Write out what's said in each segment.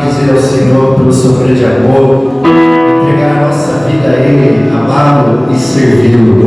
bendizer ao Senhor pelo seu grande amor, entregar a nossa vida a Ele, amá-lo e servi-lo.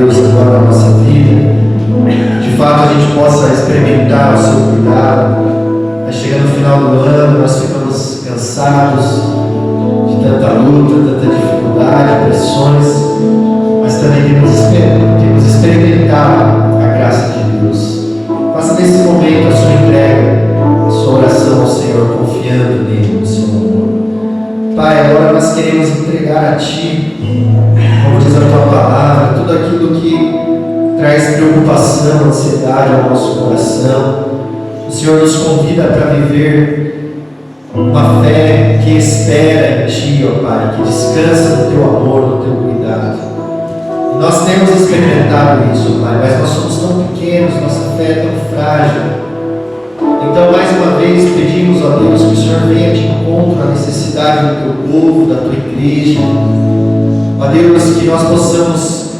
Deus, agora na nossa vida. De fato, a gente possa experimentar o seu cuidado. Vai chegando no final do ano, nós ficamos cansados de tanta luta, tanta dificuldade, pressões, mas também temos experimentado a graça de Deus. Faça nesse momento a sua entrega, a sua oração ao Senhor, confiando nele, no seu amor. Pai, agora nós queremos entregar a Ti, como diz a Tua palavra, tudo aquilo que traz preocupação, ansiedade ao nosso coração. O Senhor nos convida para viver uma fé que espera em Ti, ó Pai, que descansa no Teu amor, no Teu cuidado. E nós temos experimentado isso, Pai, mas nós somos tão pequenos, nossa fé é tão frágil. Então, mais uma vez, pedimos a Deus que o Senhor venha de encontro à necessidade do Teu povo, da Tua igreja. Ó Deus, que nós possamos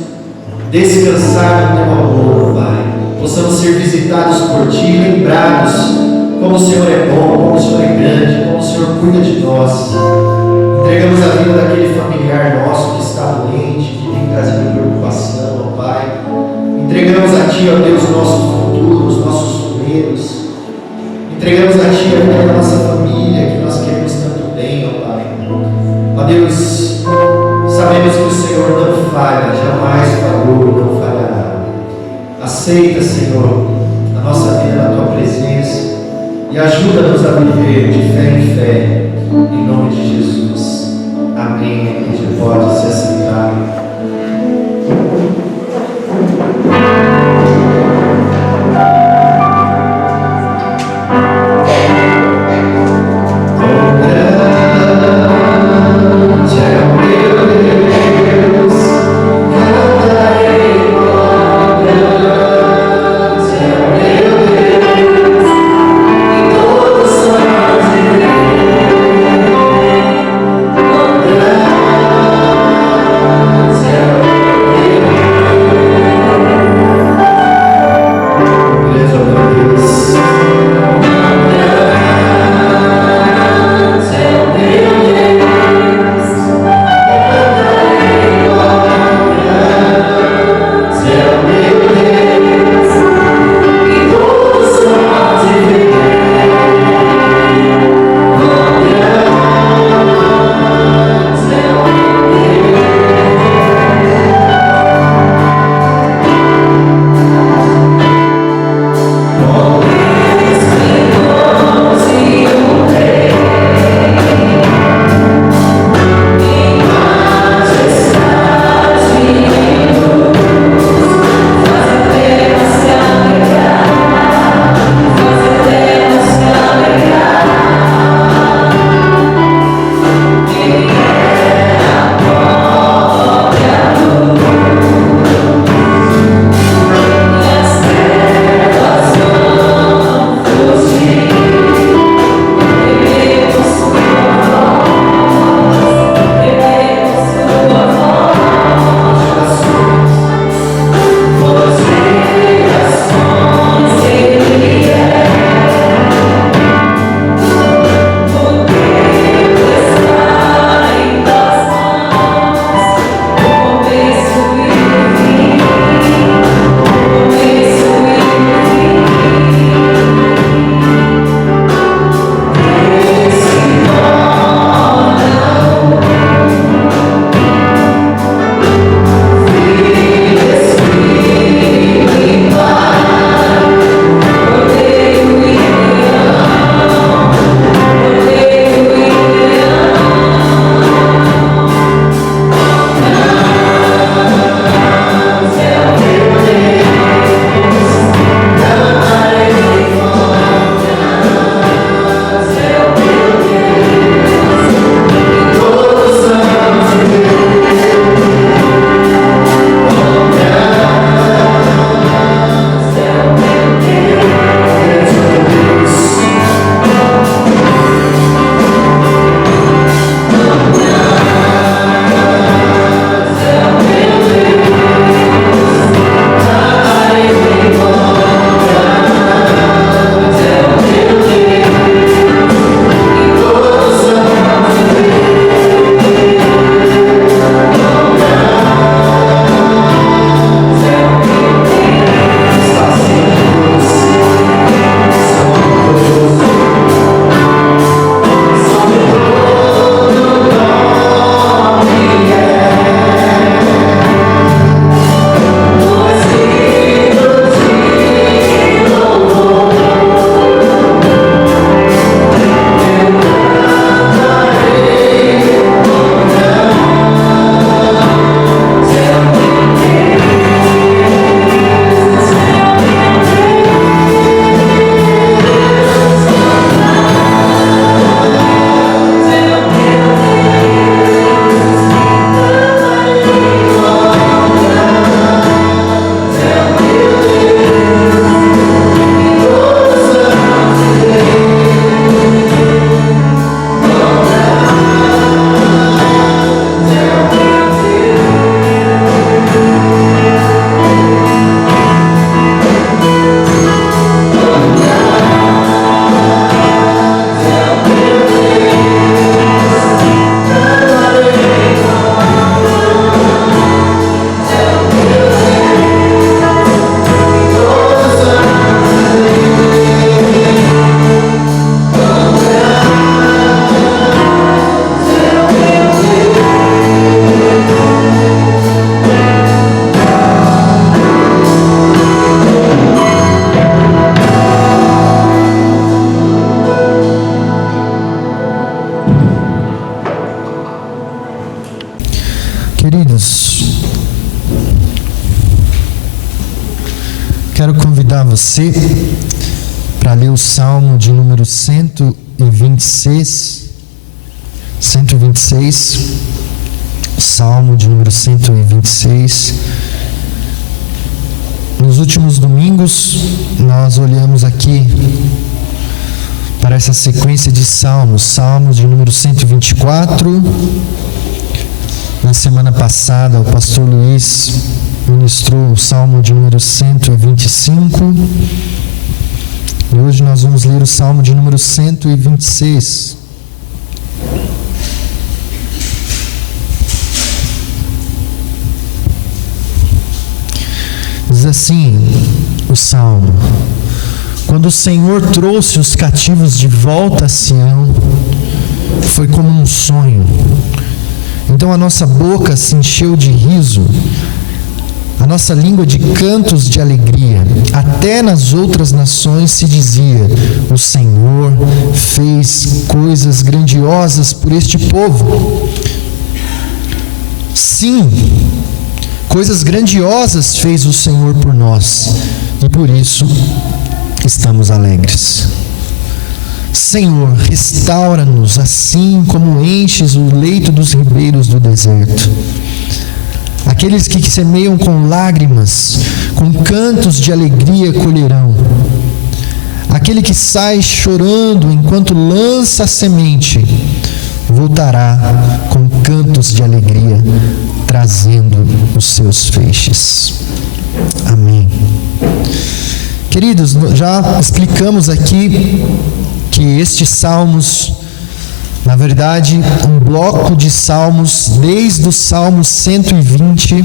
descansar no Teu amor, Pai. Possamos ser visitados por Ti, lembrados como o Senhor é bom, como o Senhor é grande, como o Senhor cuida de nós. Entregamos a vida daquele familiar nosso que está doente, que tem trazido preocupação, ó Pai. Entregamos a Ti, ó Deus, o nosso futuro, os nossos medos. Entregamos a Ti a vida da nossa família, que nós queremos tanto bem, ó Pai. Ó Deus, sabemos que o Senhor não falha, jamais falhou e não falhará. Aceita, Senhor, a nossa vida na Tua presença e ajuda-nos a viver de fé em fé, em nome de Jesus. Amém. A igreja pode se assentar. Todos nós quero convidar você para ler o Salmo de número 126, Salmo de número 126. Nos últimos domingos, nós olhamos aqui para essa sequência de salmos, Salmos de número 124. Na semana passada, o pastor Luiz ministrou o Salmo de número 125. E hoje nós vamos ler o Salmo de número 126. Diz assim o Salmo: quando o Senhor trouxe os cativos de volta a Sião, foi como um sonho. Então a nossa boca se encheu de riso, a nossa língua de cantos de alegria. Até nas outras nações se dizia: o Senhor fez coisas grandiosas por este povo. Sim, coisas grandiosas fez o Senhor por nós, e por isso estamos alegres. Senhor, restaura-nos assim como enches o leito dos ribeiros do deserto. Aqueles que semeiam com lágrimas, com cantos de alegria colherão. Aquele que sai chorando enquanto lança a semente, voltará com cantos de alegria, trazendo os seus feixes. Amém. Queridos, já explicamos aqui que estes salmos, na verdade, um bloco de salmos, desde o Salmo 120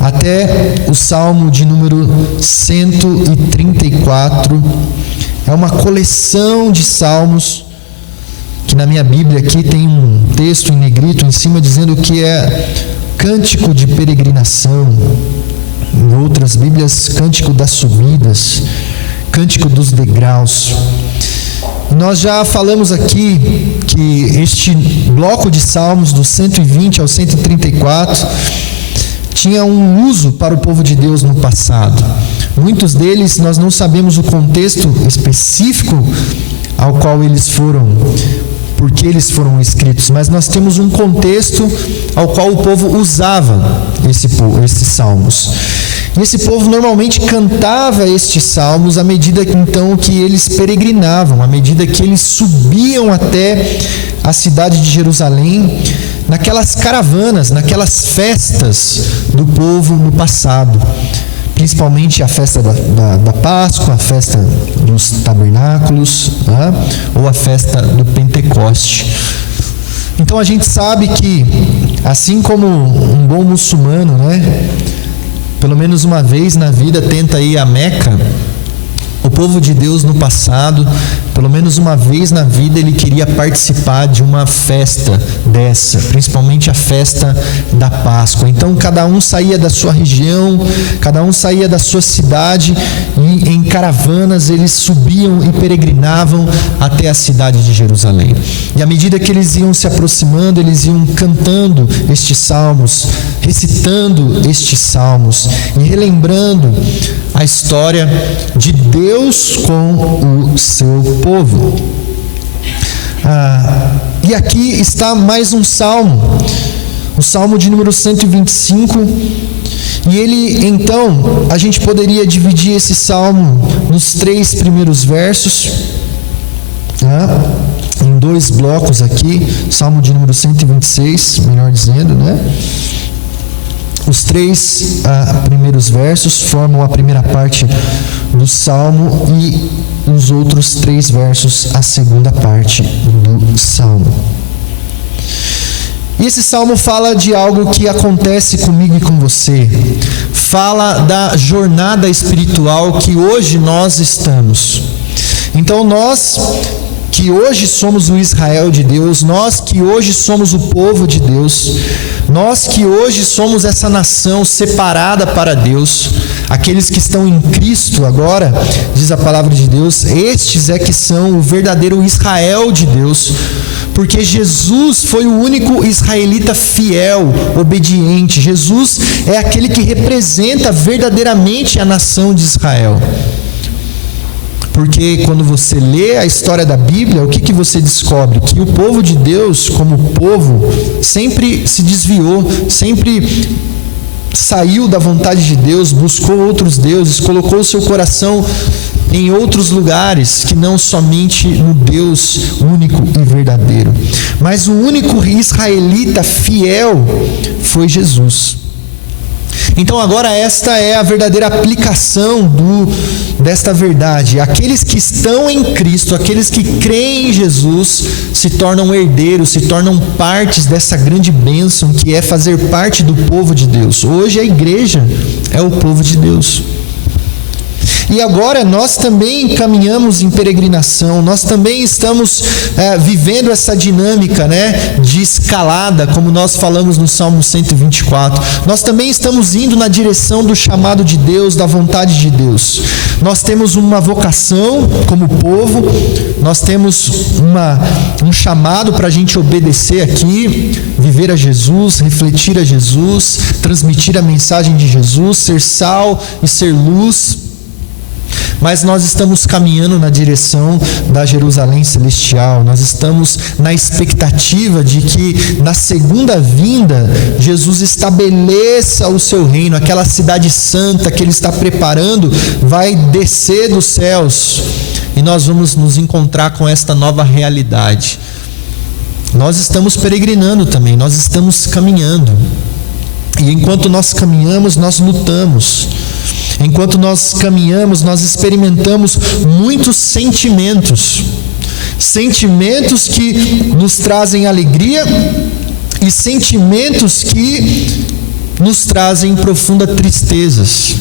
até o Salmo de número 134, é uma coleção de salmos, que na minha Bíblia aqui tem um texto em negrito em cima dizendo que é cântico de peregrinação. Em outras Bíblias, cântico das subidas, cântico dos degraus. Nós já falamos aqui que este bloco de salmos, do 120 ao 134, tinha um uso para o povo de Deus no passado. Muitos deles nós não sabemos o contexto específico ao qual eles foram, porque eles foram escritos, mas nós temos um contexto ao qual o povo usava esses salmos. E esse povo normalmente cantava estes salmos à medida que, então, que eles peregrinavam, à medida que eles subiam até a cidade de Jerusalém, naquelas caravanas, naquelas festas do povo no passado. Principalmente a festa da Páscoa, a festa dos tabernáculos, né? Ou a festa do Pentecoste. Então a gente sabe que, assim como um bom muçulmano, né, pelo menos uma vez na vida tenta ir a Meca, o povo de Deus no passado, pelo menos uma vez na vida, ele queria participar de uma festa dessa, principalmente a festa da Páscoa. Então cada um saía da sua região, cada um saía da sua cidade, e em caravanas eles subiam e peregrinavam até a cidade de Jerusalém. E à medida que eles iam se aproximando, eles iam cantando estes salmos, recitando estes salmos e relembrando a história de Deus com o seu povo. E aqui está mais um salmo, o salmo de número 125, e ele, então, a gente poderia dividir esse salmo nos 3 primeiros versos, em 2 blocos aqui, salmo de número 126, melhor dizendo, né? Os 3 primeiros versos formam a primeira parte do salmo e os outros 3 versos a segunda parte do salmo. E esse salmo fala de algo que acontece comigo e com você. Fala da jornada espiritual que hoje nós estamos. Então nós que hoje somos o Israel de Deus, nós que hoje somos o povo de Deus, nós que hoje somos essa nação separada para Deus, aqueles que estão em Cristo agora, diz a palavra de Deus, estes é que são o verdadeiro Israel de Deus, porque Jesus foi o único israelita fiel, obediente. Jesus é aquele que representa verdadeiramente a nação de Israel. Porque quando você lê a história da Bíblia, o que você descobre? Que o povo de Deus, como povo, sempre se desviou, sempre saiu da vontade de Deus, buscou outros deuses, colocou o seu coração em outros lugares, que não somente no Deus único e verdadeiro. Mas o único israelita fiel foi Jesus. Então agora esta é a verdadeira aplicação desta verdade. Aqueles que estão em Cristo, aqueles que creem em Jesus, se tornam herdeiros, se tornam partes dessa grande bênção que é fazer parte do povo de Deus. Hoje a igreja é o povo de Deus. E agora nós também caminhamos em peregrinação, nós também estamos vivendo essa dinâmica, de escalada, como nós falamos no Salmo 124. Nós também estamos indo na direção do chamado de Deus, da vontade de Deus. Nós temos uma vocação como povo, nós temos um chamado para a gente obedecer aqui, viver a Jesus, refletir a Jesus, transmitir a mensagem de Jesus, ser sal e ser luz. Mas nós estamos caminhando na direção da Jerusalém celestial, nós estamos na expectativa de que na segunda vinda Jesus estabeleça o seu reino, aquela cidade santa que Ele está preparando vai descer dos céus e nós vamos nos encontrar com esta nova realidade. Nós estamos peregrinando também, nós estamos caminhando, e enquanto nós caminhamos, nós lutamos. Enquanto nós caminhamos, nós experimentamos muitos sentimentos que nos trazem alegria e sentimentos que nos trazem profunda tristezas.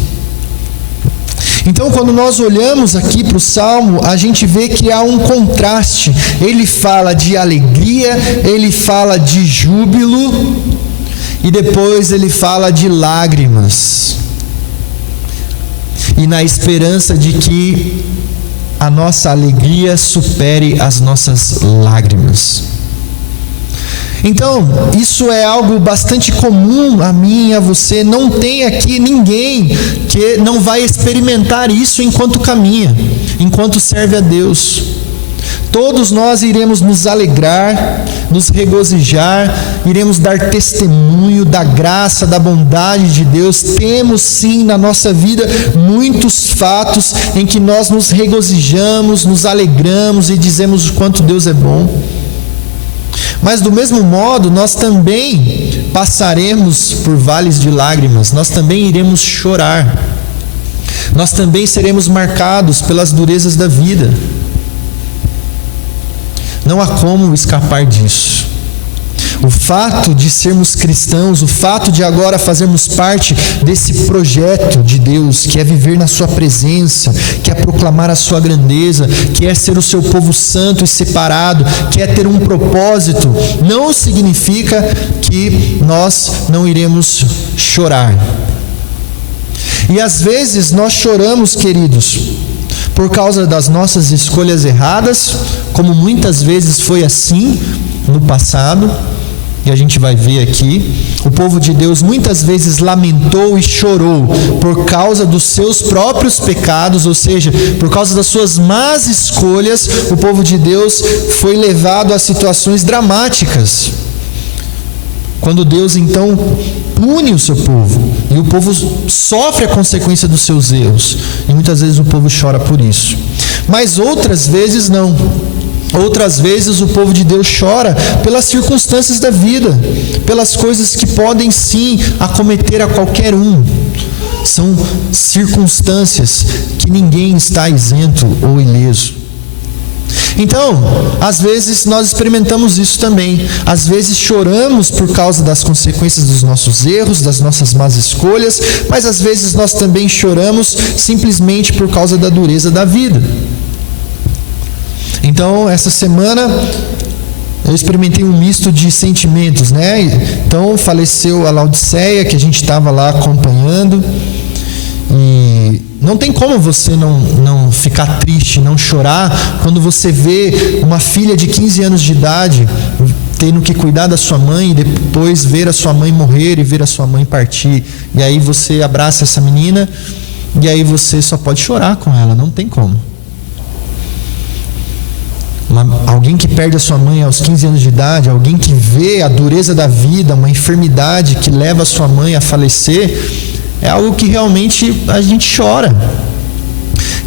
Então, quando nós olhamos aqui para o Salmo, a gente vê que há um contraste. Ele fala de alegria, ele fala de júbilo e depois ele fala de lágrimas. E na esperança de que a nossa alegria supere as nossas lágrimas. Então, isso é algo bastante comum a mim e a você. Não tem aqui ninguém que não vai experimentar isso enquanto caminha, enquanto serve a Deus. Todos nós iremos nos alegrar, nos regozijar, iremos dar testemunho da graça, da bondade de Deus. Temos sim na nossa vida muitos fatos em que nós nos regozijamos, nos alegramos e dizemos o quanto Deus é bom. Mas do mesmo modo, nós também passaremos por vales de lágrimas, nós também iremos chorar, nós também seremos marcados pelas durezas da vida. Não há como escapar disso. O fato de sermos cristãos, o fato de agora fazermos parte desse projeto de Deus, que é viver na sua presença, que é proclamar a sua grandeza, que é ser o seu povo santo e separado, que é ter um propósito, não significa que nós não iremos chorar. E às vezes nós choramos, queridos, por causa das nossas escolhas erradas, como muitas vezes foi assim no passado, e a gente vai ver aqui. O povo de Deus muitas vezes lamentou e chorou por causa dos seus próprios pecados, ou seja, por causa das suas más escolhas. O povo de Deus foi levado a situações dramáticas, quando Deus então pune o seu povo, e o povo sofre a consequência dos seus erros, e muitas vezes o povo chora por isso. Mas outras vezes não. Outras vezes o povo de Deus chora pelas circunstâncias da vida, pelas coisas que podem sim acometer a qualquer um. São circunstâncias que ninguém está isento ou ileso. Então, às vezes nós experimentamos isso também. Às vezes choramos por causa das consequências dos nossos erros, das nossas más escolhas, mas às vezes nós também choramos simplesmente por causa da dureza da vida. Então, essa semana eu experimentei um misto de sentimentos, né? Então, faleceu a Laodiceia, que a gente estava lá acompanhando, e não tem como você não ficar triste, não chorar, quando você vê uma filha de 15 anos de idade tendo que cuidar da sua mãe e depois ver a sua mãe morrer e ver a sua mãe partir. E aí você abraça essa menina e aí você só pode chorar com ela, não tem como. Alguém que perde a sua mãe aos 15 anos de idade, alguém que vê a dureza da vida, uma enfermidade que leva a sua mãe a falecer, é algo que realmente a gente chora.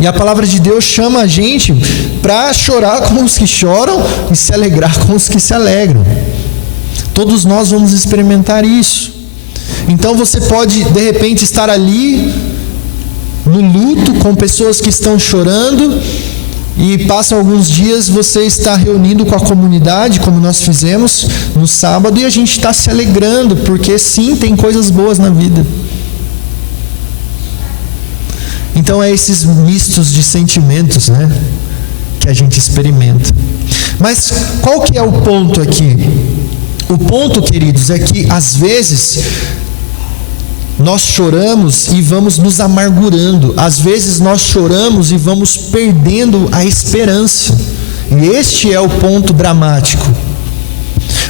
E a palavra de Deus chama a gente para chorar com os que choram e se alegrar com os que se alegram. Todos nós vamos experimentar isso. Então você pode de repente estar ali no luto com pessoas que estão chorando, e passam alguns dias, você está reunindo com a comunidade, como nós fizemos no sábado, e a gente está se alegrando, porque sim, tem coisas boas na vida. Então é esses mistos de sentimentos, né, que a gente experimenta. Mas qual que é o ponto aqui? O ponto, queridos, é que às vezes nós choramos e vamos nos amargurando. Às vezes nós choramos e vamos perdendo a esperança. E este é o ponto dramático.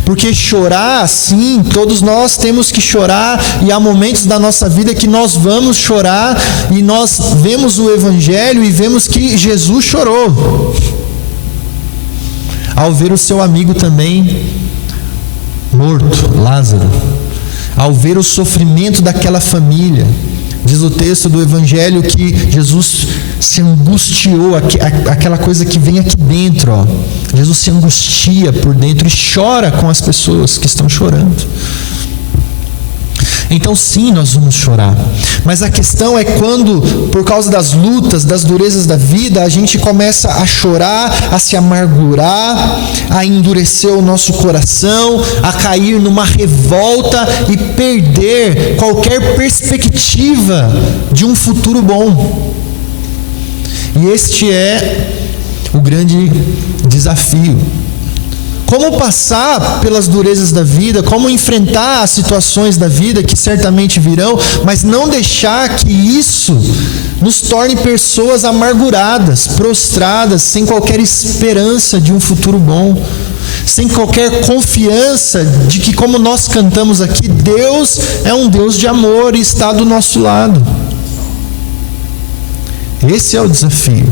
Porque chorar, sim, todos nós temos que chorar, e há momentos da nossa vida que nós vamos chorar, e nós vemos o Evangelho e vemos que Jesus chorou ao ver o seu amigo também morto, Lázaro, ao ver o sofrimento daquela família. Diz o texto do Evangelho que Jesus se angustiou, aquela coisa que vem aqui dentro, ó. Jesus se angustia por dentro e chora com as pessoas que estão chorando. Então sim, nós vamos chorar, mas a questão é quando, por causa das lutas, das durezas da vida, a gente começa a chorar, a se amargurar, a endurecer o nosso coração, a cair numa revolta e perder qualquer perspectiva de um futuro bom. E este é o grande desafio. Como passar pelas durezas da vida, como enfrentar as situações da vida que certamente virão, mas não deixar que isso nos torne pessoas amarguradas, prostradas, sem qualquer esperança de um futuro bom, sem qualquer confiança de que, como nós cantamos aqui, Deus é um Deus de amor e está do nosso lado. Esse é o desafio.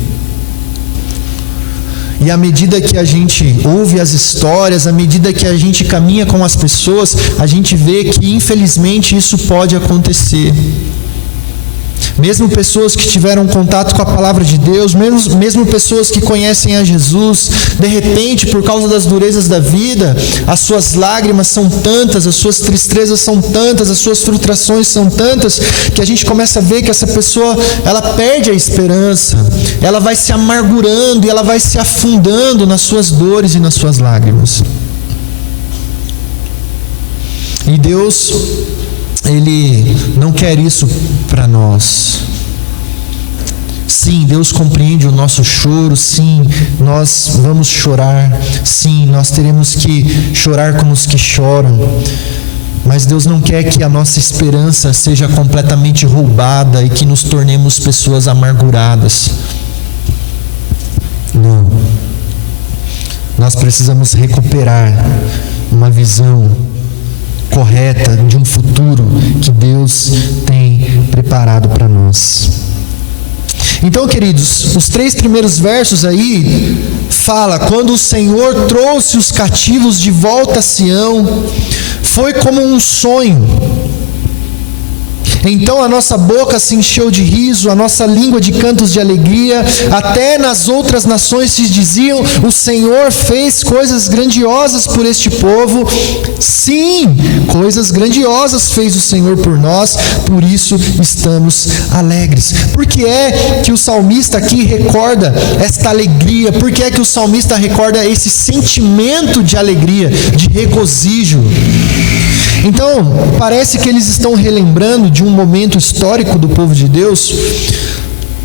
E à medida que a gente ouve as histórias, à medida que a gente caminha com as pessoas, a gente vê que infelizmente isso pode acontecer. Mesmo pessoas que tiveram contato com a palavra de Deus, mesmo pessoas que conhecem a Jesus, de repente, por causa das durezas da vida, as suas lágrimas são tantas, as suas tristezas são tantas, as suas frustrações são tantas, que a gente começa a ver que essa pessoa, ela perde a esperança, ela vai se amargurando e ela vai se afundando nas suas dores e nas suas lágrimas. E Deus, Ele não quer isso para nós. Sim, Deus compreende o nosso choro. Sim, nós vamos chorar. Sim, nós teremos que chorar como os que choram. Mas Deus não quer que a nossa esperança seja completamente roubada e que nos tornemos pessoas amarguradas. Não. Nós precisamos recuperar uma visão correta de um futuro que Deus tem preparado para nós. Então, queridos, os 3 primeiros versos aí fala: quando o Senhor trouxe os cativos de volta a Sião, foi como um sonho. Então a nossa boca se encheu de riso, a nossa língua de cantos de alegria. Até nas outras nações se diziam: o Senhor fez coisas grandiosas por este povo. Sim, coisas grandiosas fez o Senhor por nós, por isso estamos alegres. Por que é que o salmista aqui recorda esta alegria? Por que é que o salmista recorda esse sentimento de alegria, de regozijo? Então, parece que eles estão relembrando de um momento histórico do povo de Deus,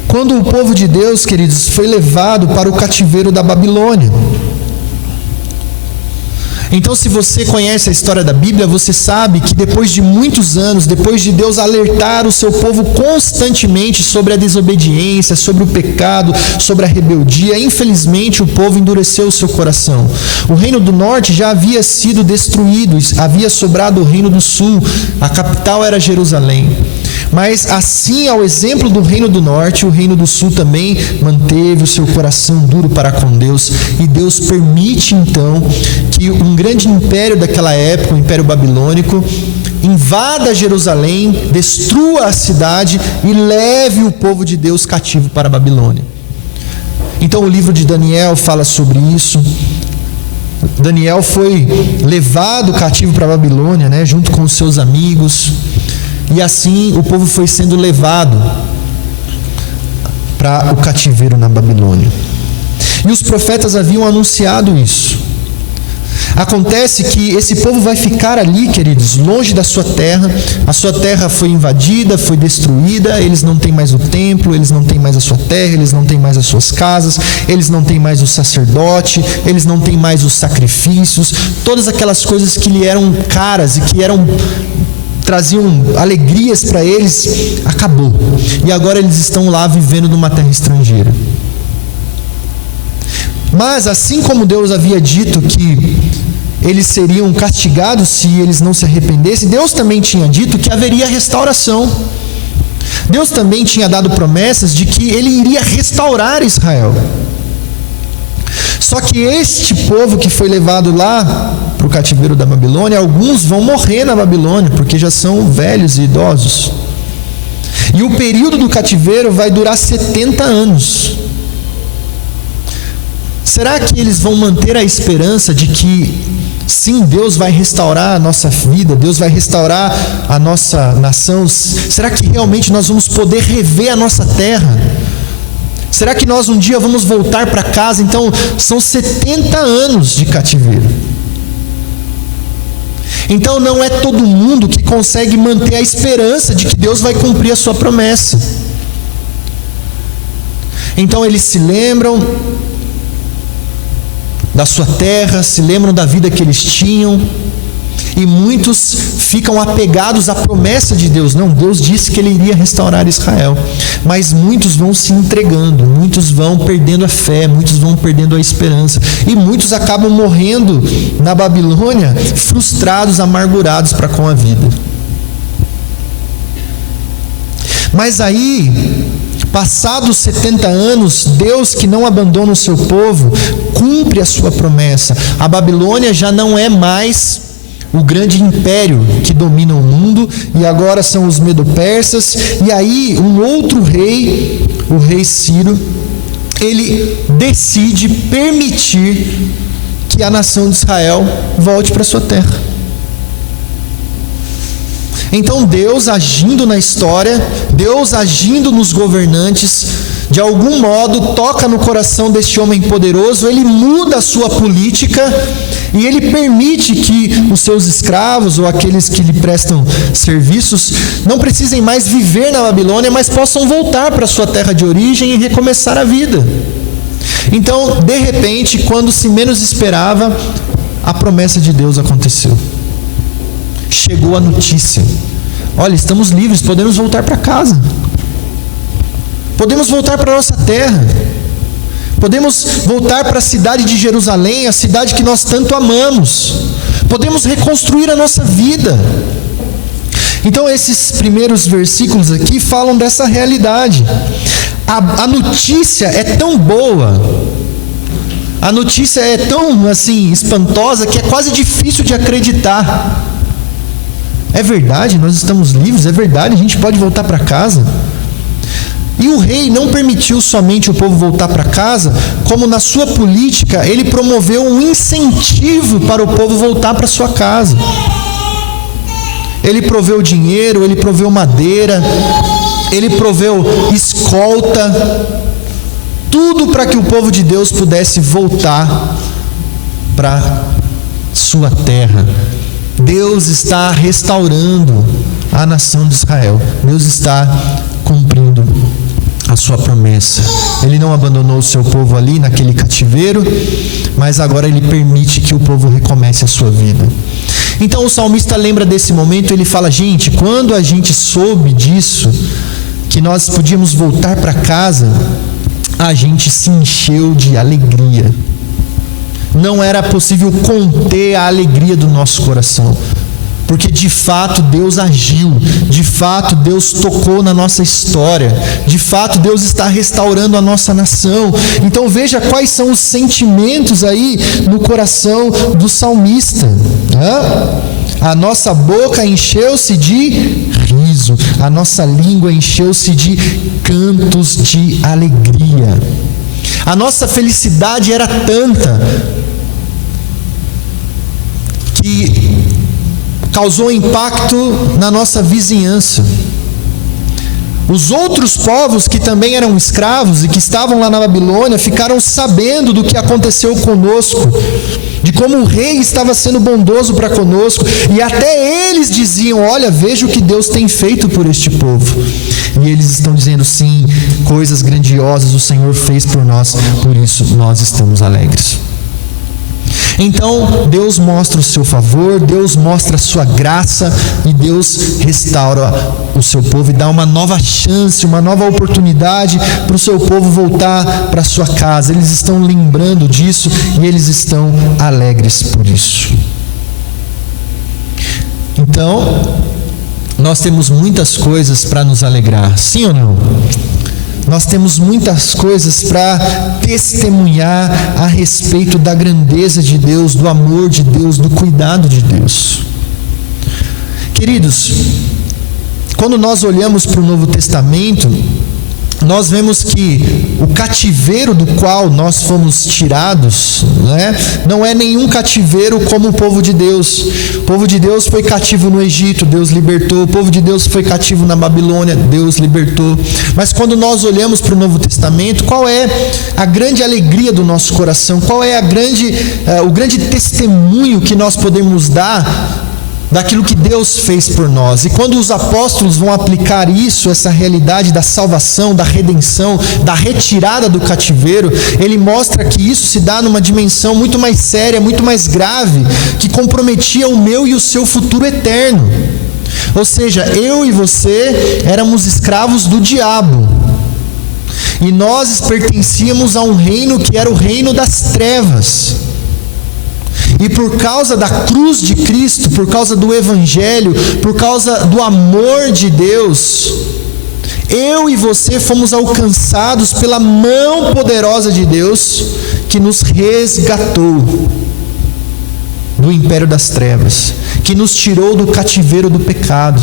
quando o povo de Deus, queridos, foi levado para o cativeiro da Babilônia. Então, se você conhece a história da Bíblia, você sabe que depois de muitos anos, depois de Deus alertar o seu povo constantemente sobre a desobediência, sobre o pecado, sobre a rebeldia, infelizmente o povo endureceu o seu coração. O reino do norte já havia sido destruído, havia sobrado o reino do sul, a capital era Jerusalém. Mas assim, ao exemplo do reino do norte, o reino do sul também manteve o seu coração duro para com Deus. E Deus permite então que um grande império daquela época, o Império Babilônico, invada Jerusalém, destrua a cidade e leve o povo de Deus cativo para a Babilônia. Então o livro de Daniel fala sobre isso. Daniel foi levado cativo para a Babilônia, junto com os seus amigos. E assim o povo foi sendo levado para o cativeiro na Babilônia. E os profetas haviam anunciado isso. Acontece que esse povo vai ficar ali, queridos, longe da sua terra. A sua terra foi invadida, foi destruída. Eles não têm mais o templo, eles não têm mais a sua terra, eles não têm mais as suas casas, eles não têm mais o sacerdote, eles não têm mais os sacrifícios. Todas aquelas coisas que lhe eram caras e que traziam alegrias para eles, acabou. E agora eles estão lá vivendo numa terra estrangeira. Mas assim como Deus havia dito que eles seriam castigados se eles não se arrependessem, Deus também tinha dito que haveria restauração. Deus também tinha dado promessas de que Ele iria restaurar Israel. Só que este povo que foi levado lá para o cativeiro da Babilônia, alguns vão morrer na Babilônia, porque já são velhos e idosos. E o período do cativeiro vai durar 70 anos. Será que eles vão manter a esperança de que, sim, Deus vai restaurar a nossa vida, Deus vai restaurar a nossa nação? Será que realmente nós vamos poder rever a nossa terra? Será que nós um dia vamos voltar para casa? Então, são 70 anos de cativeiro. Então, não é todo mundo que consegue manter a esperança de que Deus vai cumprir a sua promessa. Então, eles se lembram da sua terra, se lembram da vida que eles tinham, e muitos ficam apegados à promessa de Deus. Não, Deus disse que Ele iria restaurar Israel, mas muitos vão se entregando, muitos vão perdendo a fé, muitos vão perdendo a esperança, e muitos acabam morrendo na Babilônia, frustrados, amargurados para com a vida. Mas aí, passados 70 anos, Deus, que não abandona o seu povo, cumpre a sua promessa. A Babilônia já não é mais o grande império que domina o mundo, e agora são os medo-persas. E aí um outro rei, o rei Ciro, ele decide permitir que a nação de Israel volte para sua terra. Então Deus agindo na história, Deus agindo nos governantes, de algum modo toca no coração deste homem poderoso, ele muda a sua política e ele permite que os seus escravos ou aqueles que lhe prestam serviços não precisem mais viver na Babilônia, mas possam voltar para a sua terra de origem e recomeçar a vida. Então, de repente, quando se menos esperava, a promessa de Deus aconteceu. Chegou a notícia: olha, estamos livres, podemos voltar para casa. Podemos voltar para a nossa terra. Podemos voltar para a cidade de Jerusalém, a cidade que nós tanto amamos. Podemos reconstruir a nossa vida. Então esses primeiros versículos aqui falam dessa realidade. A notícia é tão boa, a notícia é tão espantosa, que é quase difícil de acreditar. É verdade, nós estamos livres, é verdade, a gente pode voltar para casa. E o rei não permitiu somente o povo voltar para casa, como na sua política ele promoveu um incentivo para o povo voltar para sua casa. Ele proveu dinheiro, ele proveu madeira, ele proveu escolta, tudo para que o povo de Deus pudesse voltar para sua terra. Deus está restaurando a nação de Israel. Deus está cumprindo a sua promessa. Ele não abandonou o seu povo ali naquele cativeiro, mas agora ele permite que o povo recomece a sua vida. Então o salmista lembra desse momento, ele fala: gente, quando a gente soube disso, que nós podíamos voltar para casa, a gente se encheu de alegria. Não era possível conter a alegria do nosso coração, porque de fato Deus agiu, de fato Deus tocou na nossa história, de fato Deus está restaurando a nossa nação. Então veja quais são os sentimentos aí no coração do salmista. A nossa boca encheu-se de riso, a nossa língua encheu-se de cantos de alegria. A nossa felicidade era tanta que causou impacto na nossa vizinhança. Os outros povos que também eram escravos e que estavam lá na Babilônia ficaram sabendo do que aconteceu conosco, de como o rei estava sendo bondoso para conosco, e até eles diziam: olha, veja o que Deus tem feito por este povo. E eles estão dizendo: sim, coisas grandiosas o Senhor fez por nós, por isso nós estamos alegres. Então Deus mostra o seu favor, Deus mostra a sua graça, e Deus restaura o seu povo e dá uma nova chance, uma nova oportunidade para o seu povo voltar para sua casa. Eles estão lembrando disso e eles estão alegres por isso. Então nós temos muitas coisas para nos alegrar, sim ou não? Nós temos muitas coisas para testemunhar a respeito da grandeza de Deus, do amor de Deus, do cuidado de Deus. Queridos, quando nós olhamos para o Novo Testamento, nós vemos que o cativeiro do qual nós fomos tirados, não é nenhum cativeiro como o povo de Deus. O povo de Deus foi cativo no Egito, Deus libertou. O povo de Deus foi cativo na Babilônia, Deus libertou. Mas quando nós olhamos para o Novo Testamento, qual é a grande alegria do nosso coração? Qual é o grande testemunho que nós podemos dar daquilo que Deus fez por nós? E quando os apóstolos vão aplicar isso, essa realidade da salvação, da redenção, da retirada do cativeiro, ele mostra que isso se dá numa dimensão muito mais séria, muito mais grave, que comprometia o meu e o seu futuro eterno. Ou seja, eu e você éramos escravos do diabo, e nós pertencíamos a um reino que era o reino das trevas. E por causa da cruz de Cristo, por causa do Evangelho, por causa do amor de Deus, eu e você fomos alcançados pela mão poderosa de Deus, que nos resgatou do império das trevas, que nos tirou do cativeiro do pecado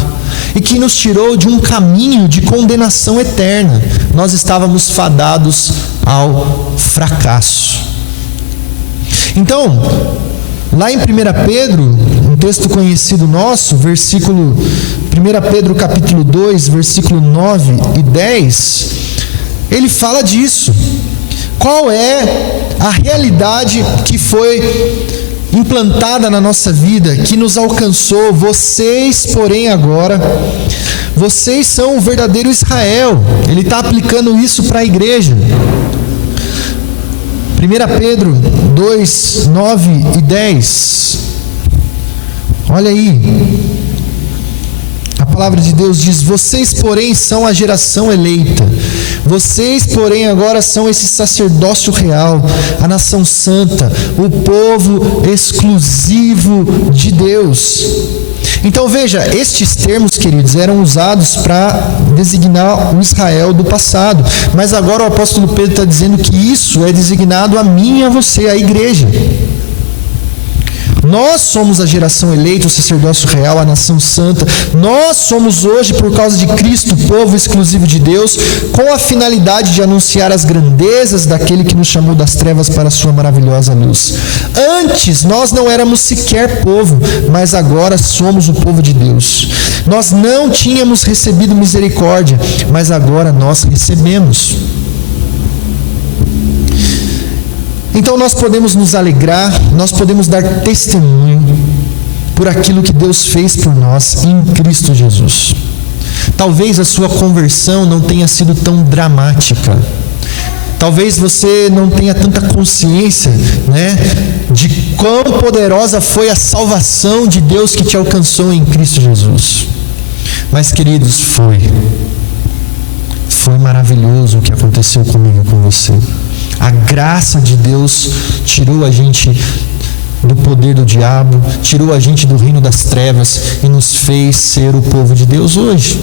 e que nos tirou de um caminho de condenação eterna. Nós estávamos fadados ao fracasso. Então, lá em 1 Pedro, um texto conhecido nosso, 1 Pedro capítulo 2, versículo 9 e 10, ele fala disso. Qual é a realidade que foi implantada na nossa vida, que nos alcançou? Vocês, porém, agora, vocês são o verdadeiro Israel. Ele está aplicando isso para a igreja. 1 Pedro 2, 9 e 10. Olha aí. A palavra de Deus diz: vocês, porém, são a geração eleita. Vocês, porém, agora são esse sacerdócio real, a nação santa, o povo exclusivo de Deus. Então veja, estes termos, queridos, eram usados para designar o Israel do passado. Mas agora o apóstolo Pedro está dizendo que isso é designado a mim e a você, a igreja. Nós somos a geração eleita, o sacerdócio real, a nação santa. Nós somos hoje, por causa de Cristo, o povo exclusivo de Deus, com a finalidade de anunciar as grandezas daquele que nos chamou das trevas para a sua maravilhosa luz. Antes nós não éramos sequer povo, mas agora somos o povo de Deus. Nós não tínhamos recebido misericórdia, mas agora nós recebemos. Então nós podemos nos alegrar, nós podemos dar testemunho por aquilo que Deus fez por nós em Cristo Jesus. Talvez a sua conversão não tenha sido tão dramática. Talvez você não tenha tanta consciência, de quão poderosa foi a salvação de Deus que te alcançou em Cristo Jesus. Mas, queridos, foi maravilhoso o que aconteceu comigo e com você. A graça de Deus tirou a gente do poder do diabo, tirou a gente do reino das trevas e nos fez ser o povo de Deus hoje.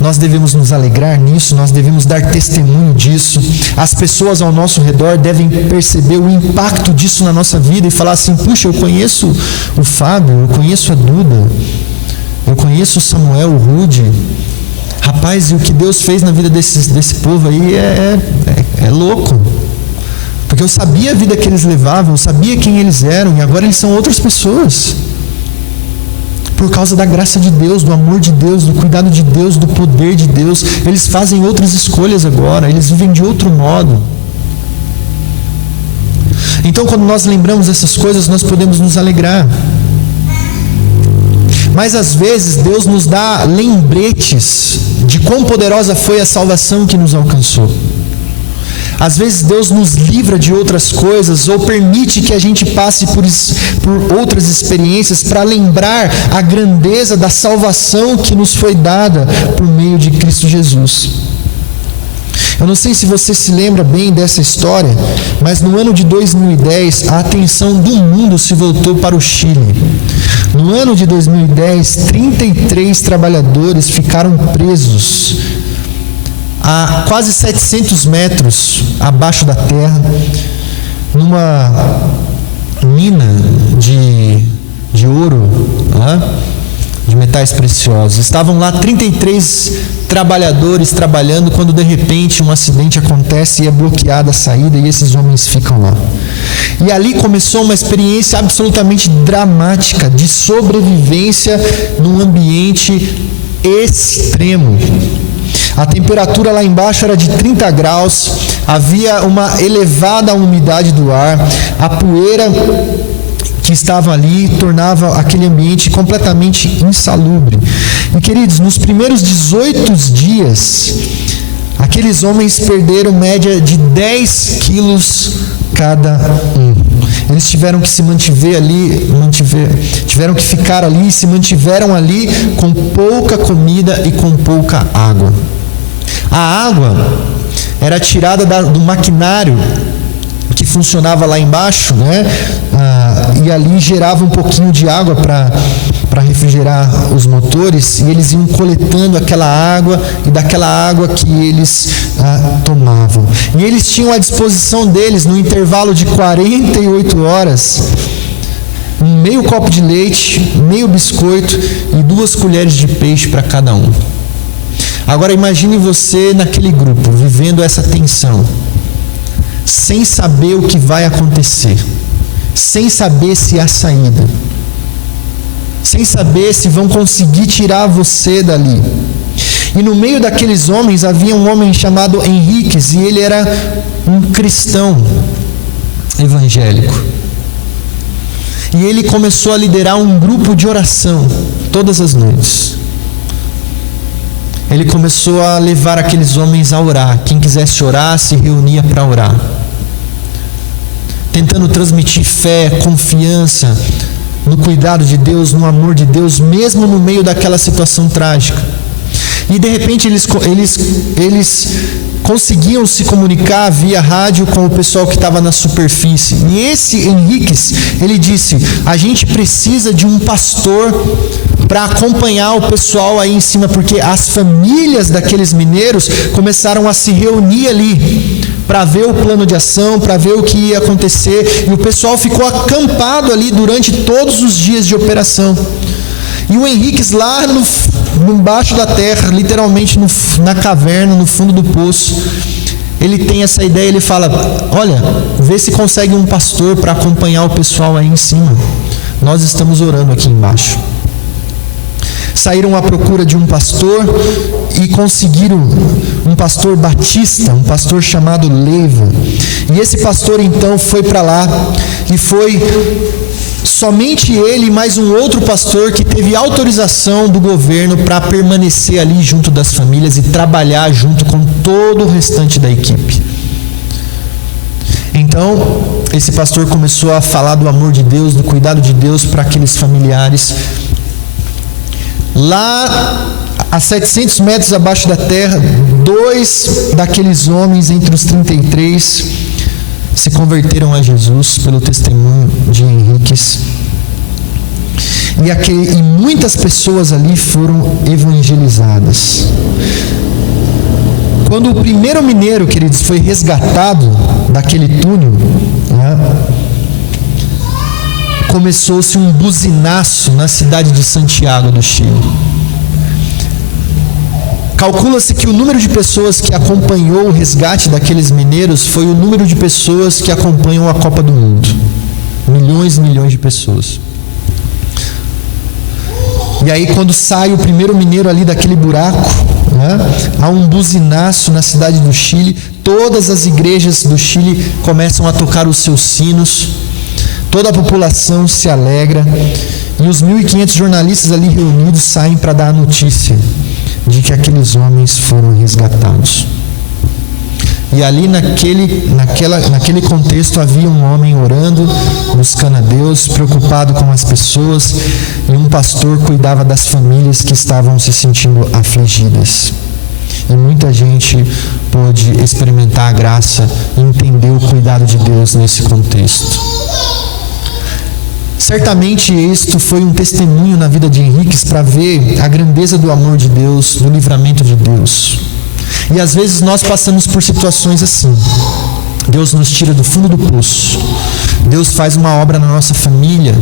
Nós devemos nos alegrar nisso, nós devemos dar testemunho disso. As pessoas ao nosso redor devem perceber o impacto disso na nossa vida e falar assim: puxa, eu conheço o Fábio, eu conheço a Duda, eu conheço o Samuel, o Rude. Rapaz, e o que Deus fez na vida desse povo aí é louco. Porque eu sabia a vida que eles levavam, eu sabia quem eles eram, e agora eles são outras pessoas. Por causa da graça de Deus, do amor de Deus, do cuidado de Deus, do poder de Deus, eles fazem outras escolhas agora, eles vivem de outro modo. Então, quando nós lembramos essas coisas, nós podemos nos alegrar. Mas às vezes Deus nos dá lembretes de quão poderosa foi a salvação que nos alcançou. Às vezes Deus nos livra de outras coisas ou permite que a gente passe por outras experiências para lembrar a grandeza da salvação que nos foi dada por meio de Cristo Jesus. Eu não sei se você se lembra bem dessa história, mas no ano de 2010 a atenção do mundo se voltou para o Chile. No ano de 2010, 33 trabalhadores ficaram presos a quase 700 metros abaixo da terra, numa mina de ouro, de metais preciosos. Estavam lá 33 trabalhadores trabalhando quando de repente um acidente acontece e é bloqueada a saída e esses homens ficam lá. E ali começou uma experiência absolutamente dramática de sobrevivência num ambiente extremo. A temperatura lá embaixo era de 30 graus, havia uma elevada umidade do ar, a poeira que estava ali tornava aquele ambiente completamente insalubre. E queridos, nos primeiros 18 dias, aqueles homens perderam média de 10 quilos cada um. Eles tiveram que se mantiver ali, tiveram que ficar ali e se mantiveram ali com pouca comida e com pouca água. A água era tirada do maquinário que funcionava lá embaixo, e ali gerava um pouquinho de água para refrigerar os motores, e eles iam coletando aquela água, e daquela água que eles tomavam. E eles tinham à disposição deles, no intervalo de 48 horas, meio copo de leite, meio biscoito e 2 colheres de peixe para cada um. Agora imagine você naquele grupo, vivendo essa tensão, sem saber o que vai acontecer, sem saber se há saída, sem saber se vão conseguir tirar você dali. E no meio daqueles homens havia um homem chamado Henriques, e ele era um cristão evangélico. E ele começou a liderar um grupo de oração todas as noites. Ele começou a levar aqueles homens a orar. Quem quisesse orar, se reunia para orar, tentando transmitir fé, confiança no cuidado de Deus, no amor de Deus, mesmo no meio daquela situação trágica. E de repente eles conseguiam se comunicar via rádio com o pessoal que estava na superfície. E esse Henriques, ele disse: a gente precisa de um pastor para acompanhar o pessoal aí em cima, porque as famílias daqueles mineiros começaram a se reunir ali para ver o plano de ação, para ver o que ia acontecer, e o pessoal ficou acampado ali durante todos os dias de operação. E o Henriques lá embaixo da terra, literalmente na caverna, no fundo do poço, ele tem essa ideia, ele fala: olha, vê se consegue um pastor para acompanhar o pessoal aí em cima. Nós estamos orando aqui embaixo. Saíram à procura de um pastor e conseguiram um pastor batista, um pastor chamado Leiva. E esse pastor então foi para lá e foi Somente ele e mais um outro pastor que teve autorização do governo para permanecer ali junto das famílias e trabalhar junto com todo o restante da equipe. Então, esse pastor começou a falar do amor de Deus, do cuidado de Deus para aqueles familiares. Lá, a 700 metros abaixo da terra, 2 daqueles homens entre os 33 se converteram a Jesus pelo testemunho de Henriques. E muitas pessoas ali foram evangelizadas. Quando o primeiro mineiro, queridos, foi resgatado daquele túnel, começou-se um buzinaço na cidade de Santiago do Chile. Calcula-se que o número de pessoas que acompanhou o resgate daqueles mineiros foi o número de pessoas que acompanham a Copa do Mundo. Milhões e milhões de pessoas. E aí, quando sai o primeiro mineiro ali daquele buraco, há um buzinaço na cidade do Chile. Todas as igrejas do Chile começam a tocar os seus sinos. Toda a população se alegra. E os 1.500 jornalistas ali reunidos saem para dar a notícia de que aqueles homens foram resgatados. E ali naquele contexto havia um homem orando, buscando a Deus, preocupado com as pessoas, e um pastor cuidava das famílias que estavam se sentindo afligidas. E muita gente pôde experimentar a graça e entender o cuidado de Deus nesse contexto. Certamente isto foi um testemunho na vida de Henriques para ver a grandeza do amor de Deus, do livramento de Deus. E às vezes nós passamos por situações assim. Deus nos tira do fundo do poço. Deus faz uma obra na nossa família.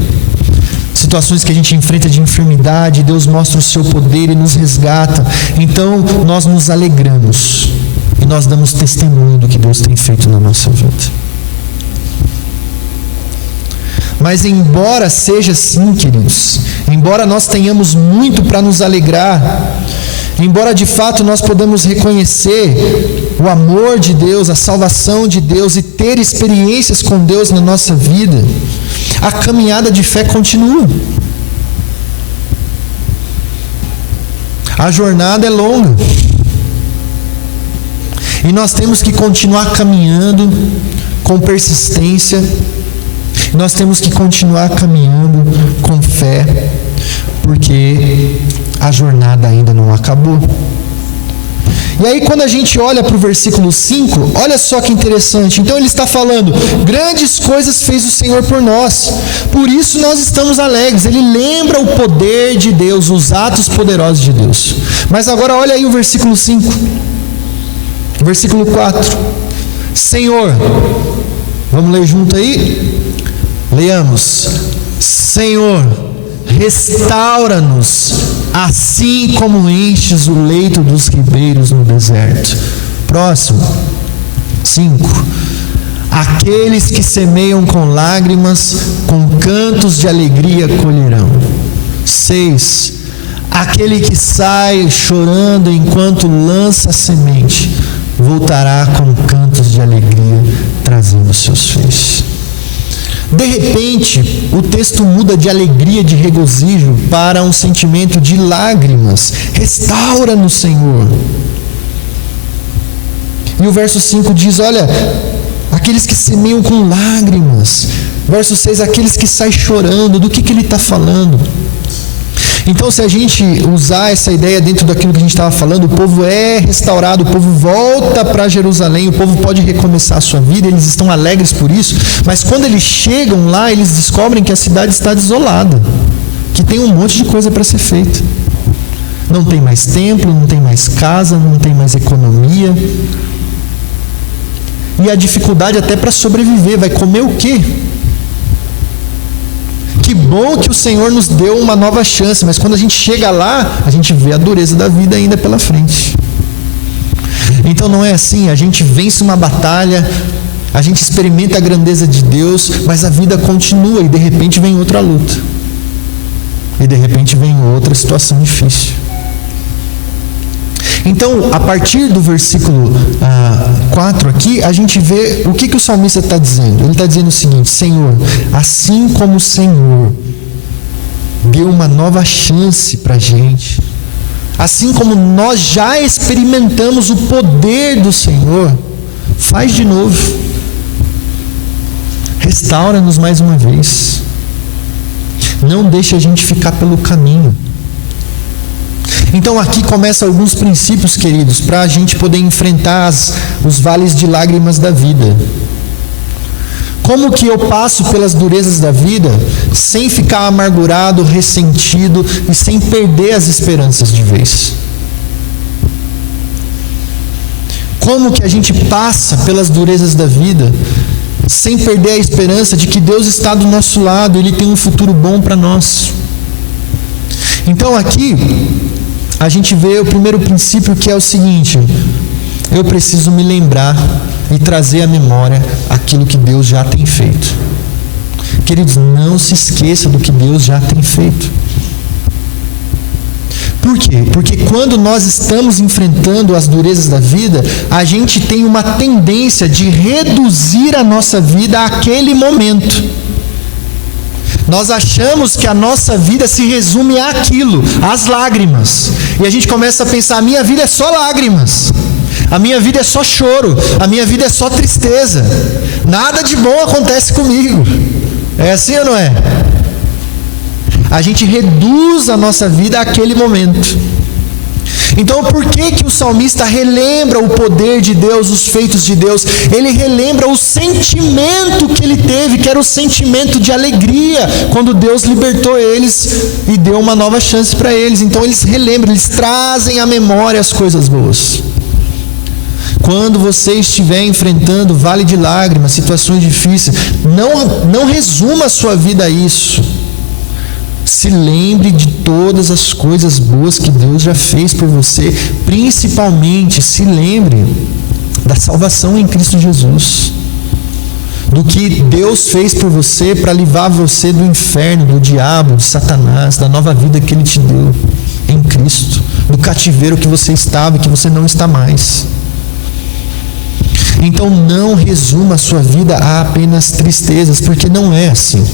Situações que a gente enfrenta de enfermidade, Deus mostra o seu poder e nos resgata. Então nós nos alegramos e nós damos testemunho do que Deus tem feito na nossa vida. Mas embora seja assim, queridos, embora nós tenhamos muito para nos alegrar, embora de fato nós podemos reconhecer o amor de Deus, a salvação de Deus e ter experiências com Deus na nossa vida, a caminhada de fé continua. A jornada é longa. E nós temos que continuar caminhando com persistência. Nós temos que continuar caminhando com fé, porque a jornada ainda não acabou. E aí quando a gente olha para o versículo 5, olha só que interessante. Então ele está falando, grandes coisas fez o Senhor por nós, por isso nós estamos alegres. Ele lembra o poder de Deus, os atos poderosos de Deus. Mas agora olha aí o versículo 5. Versículo 4. Senhor, vamos ler junto aí? Leamos. Senhor, restaura-nos, assim como enches o leito dos ribeiros no deserto. Próximo. 5. Aqueles que semeiam com lágrimas, com cantos de alegria colherão. 6. Aquele que sai chorando enquanto lança a semente, voltará com cantos de alegria, trazendo seus feixes. De repente, o texto muda de alegria, de regozijo, para um sentimento de lágrimas. Restaura-nos, Senhor. E o verso 5 diz, olha, aqueles que semeiam com lágrimas. Verso 6, aqueles que saem chorando. Do que ele está falando? Então, se a gente usar essa ideia dentro daquilo que a gente estava falando, o povo é restaurado, o povo volta para Jerusalém, o povo pode recomeçar a sua vida, eles estão alegres por isso, mas quando eles chegam lá, eles descobrem que a cidade está desolada, que tem um monte de coisa para ser feita. Não tem mais templo, não tem mais casa, não tem mais economia. E a dificuldade até para sobreviver, vai comer o quê? Que bom que o Senhor nos deu uma nova chance, mas quando a gente chega lá, a gente vê a dureza da vida ainda pela frente. Então não é assim, a gente vence uma batalha, a gente experimenta a grandeza de Deus, mas a vida continua e de repente vem outra luta. E de repente vem outra situação difícil. Então, a partir do versículo 4 aqui, a gente vê o que o salmista está dizendo. Ele está dizendo o seguinte: Senhor, assim como o Senhor deu uma nova chance para a gente, assim como nós já experimentamos o poder do Senhor, faz de novo. Restaura-nos mais uma vez. Não deixe a gente ficar pelo caminho. Então aqui começam alguns princípios, queridos, para a gente poder enfrentar os vales de lágrimas da vida. Como que eu passo pelas durezas da vida sem ficar amargurado, ressentido e sem perder as esperanças de vez? Como que a gente passa pelas durezas da vida sem perder a esperança de que Deus está do nosso lado, Ele tem um futuro bom para nós? Então aqui a gente vê o primeiro princípio, que é o seguinte: eu preciso me lembrar e trazer à memória aquilo que Deus já tem feito. Queridos, não se esqueça do que Deus já tem feito. Por quê? Porque quando nós estamos enfrentando as durezas da vida, a gente tem uma tendência de reduzir a nossa vida àquele momento. Nós achamos que a nossa vida se resume àquilo, às lágrimas. E a gente começa a pensar: a minha vida é só lágrimas, a minha vida é só choro, a minha vida é só tristeza, nada de bom acontece comigo. É assim ou não é? A gente reduz a nossa vida àquele momento. Então, por que o salmista relembra o poder de Deus, os feitos de Deus? Ele relembra o sentimento que ele teve, que era o sentimento de alegria, quando Deus libertou eles e deu uma nova chance para eles. Então eles relembram, eles trazem à memória as coisas boas. Quando você estiver enfrentando vale de lágrimas, situações difíceis, não resuma a sua vida a isso. Se lembre de todas as coisas boas que Deus já fez por você. Principalmente, se lembre da salvação em Cristo Jesus, do que Deus fez por você para livrar você do inferno, do diabo, de Satanás, da nova vida que Ele te deu em Cristo, do cativeiro que você estava e que você não está mais. Então não resuma a sua vida a apenas tristezas, porque não é assim.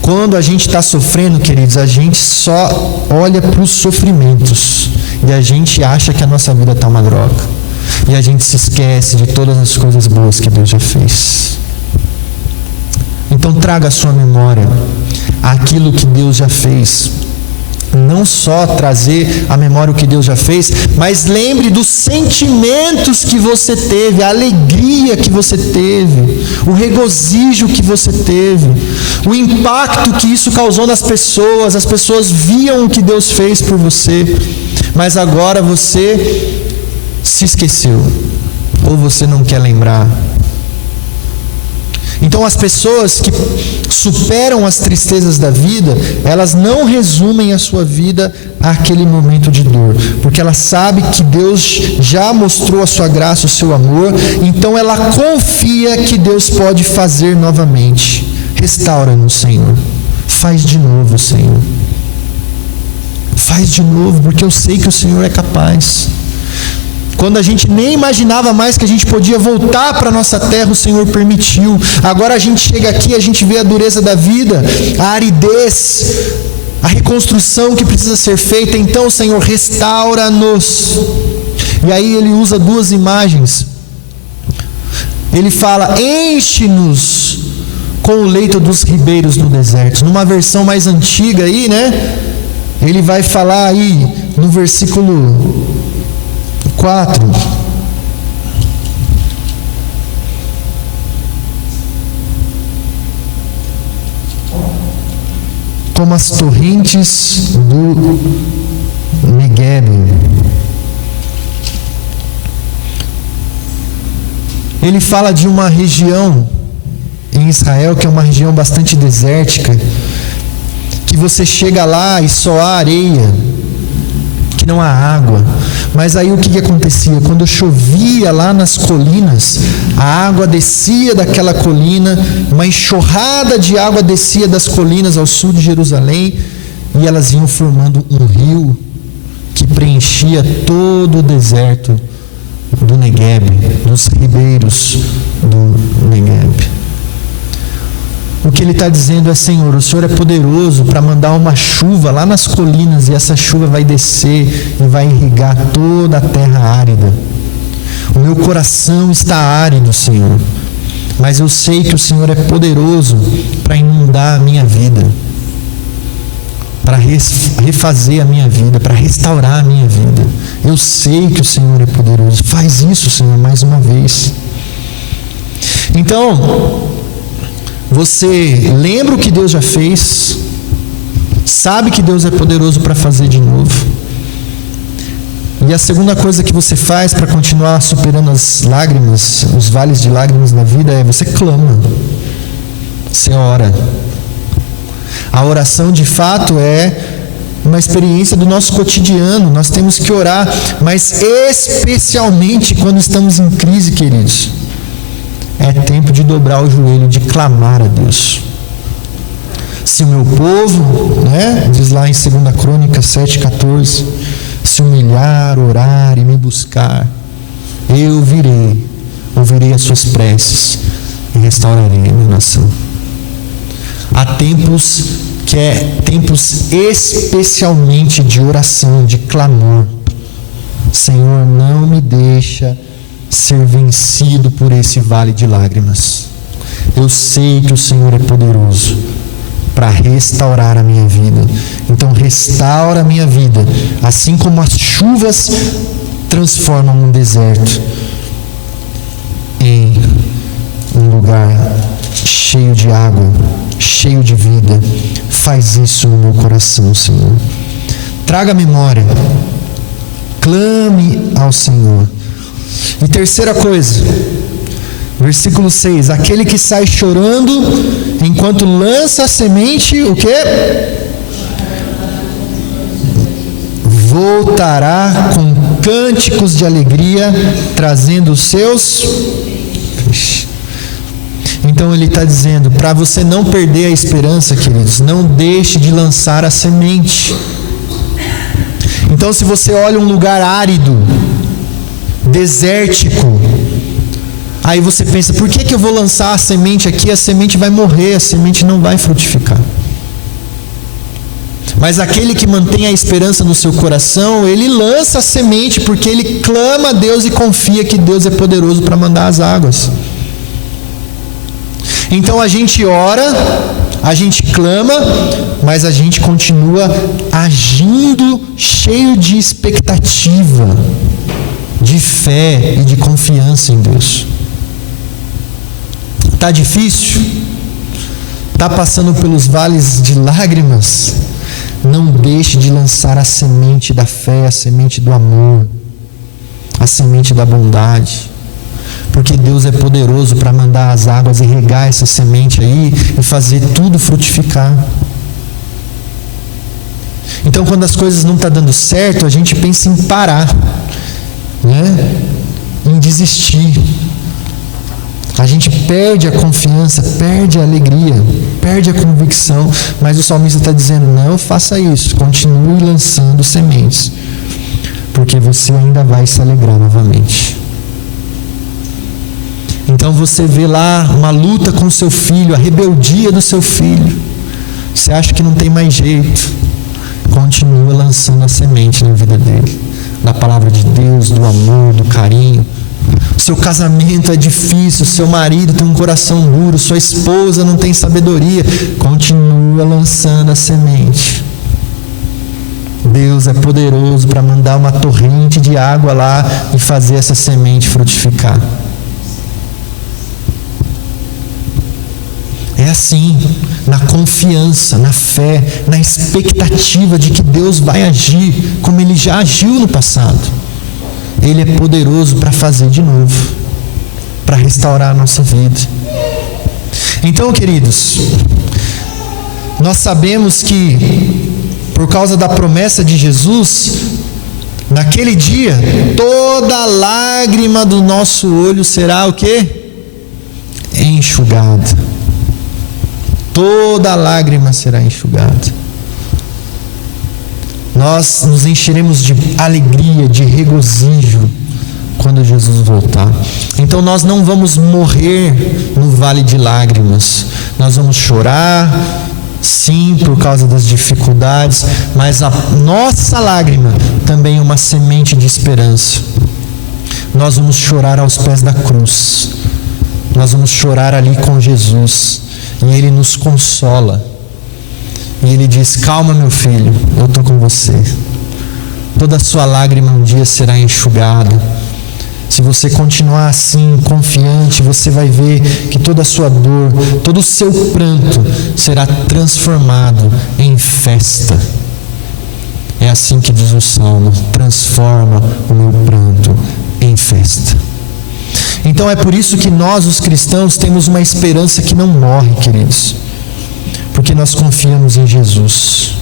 Quando a gente está sofrendo, queridos, a gente só olha para os sofrimentos e a gente acha que a nossa vida está uma droga, e a gente se esquece de todas as coisas boas que Deus já fez. Então traga à sua memória aquilo que Deus já fez. Não só trazer à memória o que Deus já fez, mas lembre dos sentimentos que você teve, a alegria que você teve, o regozijo que você teve, o impacto que isso causou nas pessoas. As pessoas viam o que Deus fez por você, mas agora você se esqueceu, ou você não quer lembrar. Então as pessoas que superam as tristezas da vida, elas não resumem a sua vida àquele momento de dor, porque ela sabe que Deus já mostrou a sua graça, o seu amor, então ela confia que Deus pode fazer novamente. Restaura-nos, Senhor. Faz de novo, Senhor. Faz de novo, porque eu sei que o Senhor é capaz. Quando a gente nem imaginava mais que a gente podia voltar para a nossa terra, o Senhor permitiu. Agora a gente chega aqui, a gente vê a dureza da vida, a aridez, a reconstrução que precisa ser feita. Então, Senhor, restaura-nos. E aí ele usa duas imagens. Ele fala: enche-nos com o leito dos ribeiros no deserto. Numa versão mais antiga aí, né? Ele vai falar aí no versículo 4. Como as torrentes do Negueb. Ele fala de uma região em Israel que é uma região bastante desértica, que você chega lá e só há areia, que não há água. Mas aí o que acontecia? Quando chovia lá nas colinas, a água descia daquela colina, uma enxurrada de água descia das colinas ao sul de Jerusalém, e elas iam formando um rio que que preenchia todo o deserto do Negueb, dos ribeiros do Negueb. O que ele está dizendo é: Senhor, o Senhor é poderoso para mandar uma chuva lá nas colinas, e essa chuva vai descer e vai irrigar toda a terra árida. O meu coração está árido, Senhor, mas eu sei que o Senhor é poderoso para inundar a minha vida, para refazer a minha vida, para restaurar a minha vida. Eu sei que o Senhor é poderoso. Faz isso, Senhor, mais uma vez. Então, você lembra o que Deus já fez, sabe que Deus é poderoso para fazer de novo. E a segunda coisa que você faz para continuar superando as lágrimas, os vales de lágrimas na vida, é você clama, você ora. A oração de fato é uma experiência do nosso cotidiano. Nós temos que orar, mas especialmente quando estamos em crise, queridos. É tempo de dobrar o joelho, de clamar a Deus. Se o meu povo, diz lá em 2 Crônicas 7,14, se humilhar, orar e me buscar, eu ouvirei as suas preces e restaurarei a minha nação. Há tempos que é tempos especialmente de oração, de clamor. Senhor, não me deixa ser vencido por esse vale de lágrimas. Eu sei que o Senhor é poderoso para restaurar a minha vida. Então restaura a minha vida, assim como as chuvas transformam um deserto em um lugar cheio de água, cheio de vida. Faz isso no meu coração, Senhor. Traga memória, clame ao Senhor. E terceira coisa, versículo 6: aquele que sai chorando enquanto lança a semente, o quê? Voltará com cânticos de alegria, trazendo os seus. Então ele está dizendo, para você não perder a esperança, queridos, não deixe de lançar a semente. Então, se você olha um lugar árido, desértico, aí você pensa, por que eu vou lançar a semente aqui? A semente vai morrer, a semente não vai frutificar. Mas aquele que mantém a esperança no seu coração, ele lança a semente, porque ele clama a Deus e confia que Deus é poderoso para mandar as águas. Então a gente ora, a gente clama, mas a gente continua agindo cheio de expectativa, de fé e de confiança em Deus. Está difícil? Está passando pelos vales de lágrimas? Não deixe de lançar a semente da fé, a semente do amor, a semente da bondade. Porque Deus é poderoso para mandar as águas e regar essa semente aí e fazer tudo frutificar. Então, quando as coisas não estão dando certo, a gente pensa em parar, em desistir. A gente perde a confiança, perde a alegria, perde a convicção. Mas o salmista está dizendo, não faça isso, continue lançando sementes, porque você ainda vai se alegrar novamente. Então você vê lá uma luta com seu filho, a rebeldia do seu filho. Você acha que não tem mais jeito. Continua lançando a semente na vida dele, da palavra de Deus, do amor, do carinho. O seu casamento é difícil, seu marido tem um coração duro, sua esposa não tem sabedoria. Continua lançando a semente. Deus é poderoso para mandar uma torrente de água lá e fazer essa semente frutificar. É assim, na confiança, na fé, na expectativa de que Deus vai agir como Ele já agiu no passado. Ele é poderoso para fazer de novo, para restaurar a nossa vida. Então, queridos, nós sabemos que, por causa da promessa de Jesus, naquele dia, toda lágrima do nosso olho será o quê? Enxugada. Toda lágrima será enxugada. Nós nos encheremos de alegria, de regozijo quando Jesus voltar. Então nós não vamos morrer no vale de lágrimas. Nós vamos chorar, sim, por causa das dificuldades, mas a nossa lágrima também é uma semente de esperança. Nós vamos chorar aos pés da cruz. Nós vamos chorar ali com Jesus. E Ele nos consola. E Ele diz: calma, meu filho, eu estou com você. Toda a sua lágrima um dia será enxugada. Se você continuar assim, confiante, você vai ver que toda a sua dor, todo o seu pranto será transformado em festa. É assim que diz o Salmo: transforma o meu pranto em festa. Então é por isso que nós, os cristãos, temos uma esperança que não morre, queridos. Porque nós confiamos em Jesus.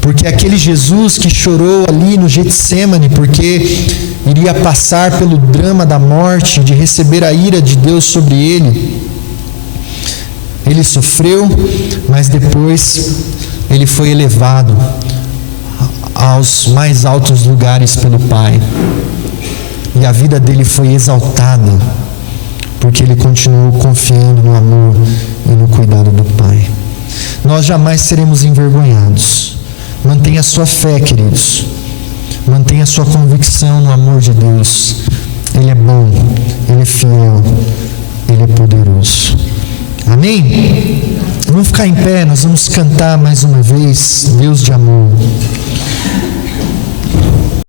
Porque aquele Jesus que chorou ali no Getsêmani, porque iria passar pelo drama da morte, de receber a ira de Deus sobre ele, ele sofreu, mas depois ele foi elevado aos mais altos lugares pelo Pai. E a vida dele foi exaltada, porque ele continuou confiando no amor e no cuidado do Pai. Nós jamais seremos envergonhados. Mantenha a sua fé, queridos. Mantenha a sua convicção no amor de Deus. Ele é bom, Ele é fiel, Ele é poderoso. Amém? Vamos ficar em pé, nós vamos cantar mais uma vez, Deus de amor.